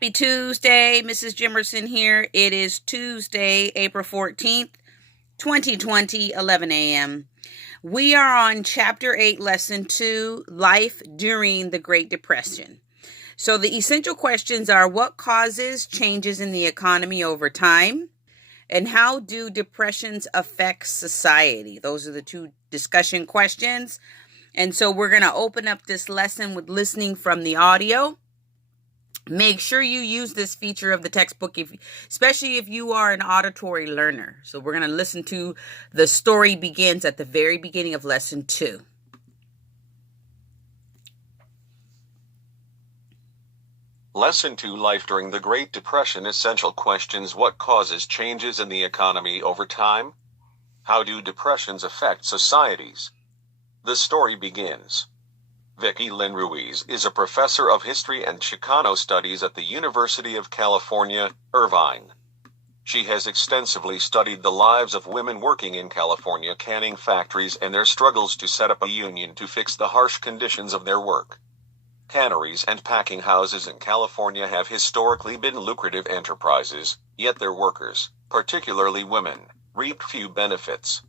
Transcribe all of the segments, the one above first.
Happy Tuesday, Mrs. Jimerson here. It is Tuesday, April 14th, 2020, 11 a.m. We are on Chapter 8, Lesson 2, Life During the Great Depression. So the essential questions are: what causes changes in the economy over time? And how do depressions affect society? Those are the two discussion questions. And so we're going to open up this lesson with listening from the audio. Make sure you use this feature of the textbook, especially if you are an auditory learner. So we're going to listen to the story begins at the very beginning of lesson 2. Lesson 2: Life During the Great Depression. Essential questions: what causes changes in the economy over time? How do depressions affect societies? The story begins. Vicki Lynn Ruiz is a professor of history and Chicano studies at the University of California, Irvine. She has extensively studied the lives of women working in California canning factories and their struggles to set up a union to fix the harsh conditions of their work. Canneries and packing houses in California have historically been lucrative enterprises, yet their workers, particularly women, reaped few benefits.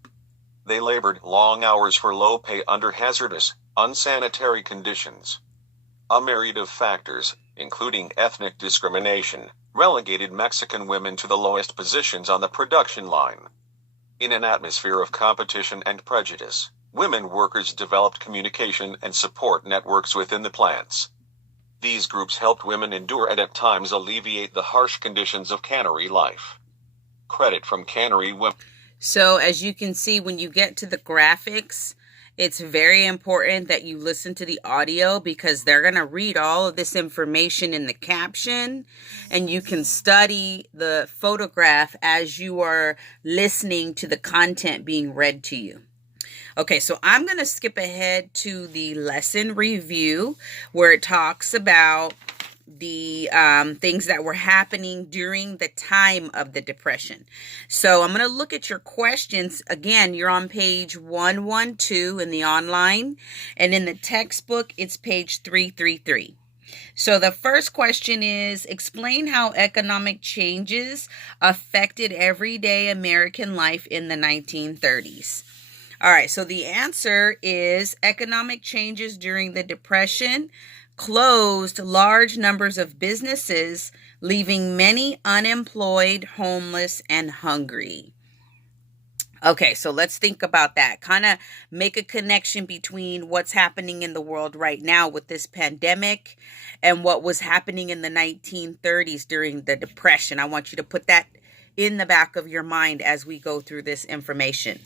They labored long hours for low pay under hazardous, unsanitary conditions. A myriad of factors, including ethnic discrimination, relegated Mexican women to the lowest positions on the production line. In an atmosphere of competition and prejudice, women workers developed communication and support networks within the plants. These groups helped women endure and at times alleviate the harsh conditions of cannery life. Credit from Cannery Women. So as you can see, when you get to the graphics, it's very important that you listen to the audio because they're going to read all of this information in the caption, and you can study the photograph as you are listening to the content being read to you. Okay, so I'm going to skip ahead to the lesson review where it talks about the things that were happening during the time of the Depression. So I'm going to look at your questions. Again, you're on page 112 in the online, and in the textbook, it's page 333. So the first question is: explain how economic changes affected everyday American life in the 1930s. All right, so the answer is economic changes during the Depression closed large numbers of businesses, leaving many unemployed, homeless, and hungry. Okay, so let's think about that. Kind of make a connection between what's happening in the world right now with this pandemic and what was happening in the 1930s during the Depression. I want you to put that in the back of your mind as we go through this information.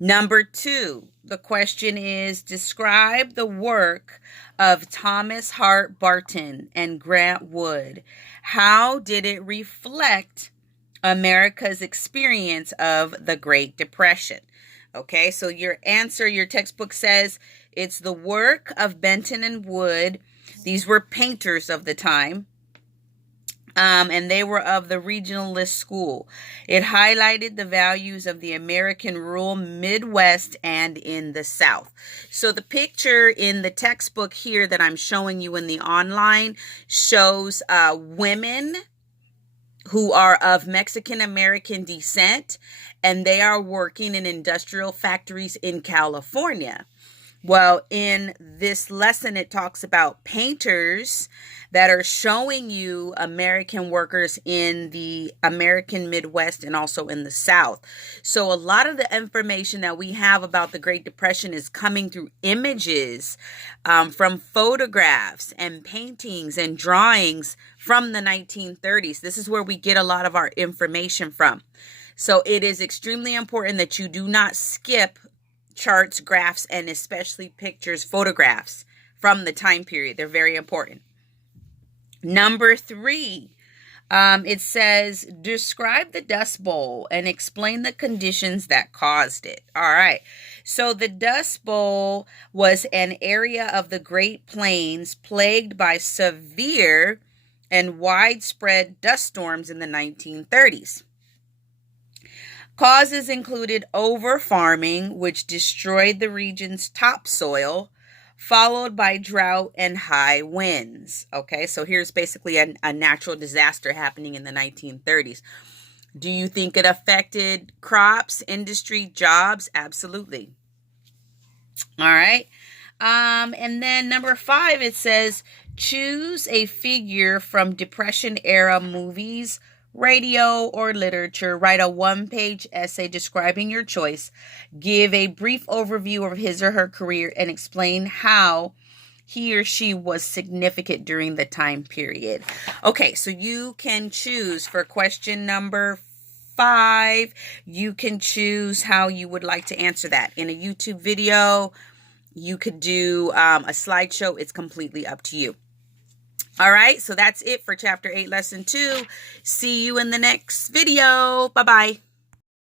Number 2, the question is: describe the work of Thomas Hart Barton and Grant Wood. How did it reflect America's experience of the Great Depression? Okay, so your answer, your textbook says it's the work of Benton and Wood. These were painters of the time. And they were of the regionalist school. It highlighted the values of the American rural Midwest and in the South. So the picture in the textbook here that I'm showing you in the online shows women who are of Mexican American descent, and they are working in industrial factories in California. Well, in this lesson, it talks about painters that are showing you American workers in the American Midwest and also in the South. So a lot of the information that we have about the Great Depression is coming through images from photographs and paintings and drawings from the 1930s. This is where we get a lot of our information from. So it is extremely important that you do not skip charts, graphs, and especially pictures, photographs from the time period. They're very important. Number 3, it says, describe the Dust Bowl and explain the conditions that caused it. All right. So the Dust Bowl was an area of the Great Plains plagued by severe and widespread dust storms in the 1930s. Causes included over-farming, which destroyed the region's topsoil, followed by drought and high winds. Okay, so here's basically a natural disaster happening in the 1930s. Do you think it affected crops, industry, jobs? Absolutely. All right. And then number 5, it says, choose a figure from Depression era movies, radio, or literature. Write a 1-page essay describing your choice. Give a brief overview of his or her career and explain how he or she was significant during the time period. Okay, so you can choose for question number 5. You can choose how you would like to answer that in a YouTube video. You could do a slideshow. It's completely up to you. All right, so that's it for Chapter 8, Lesson 2. See you in the next video. Bye-bye.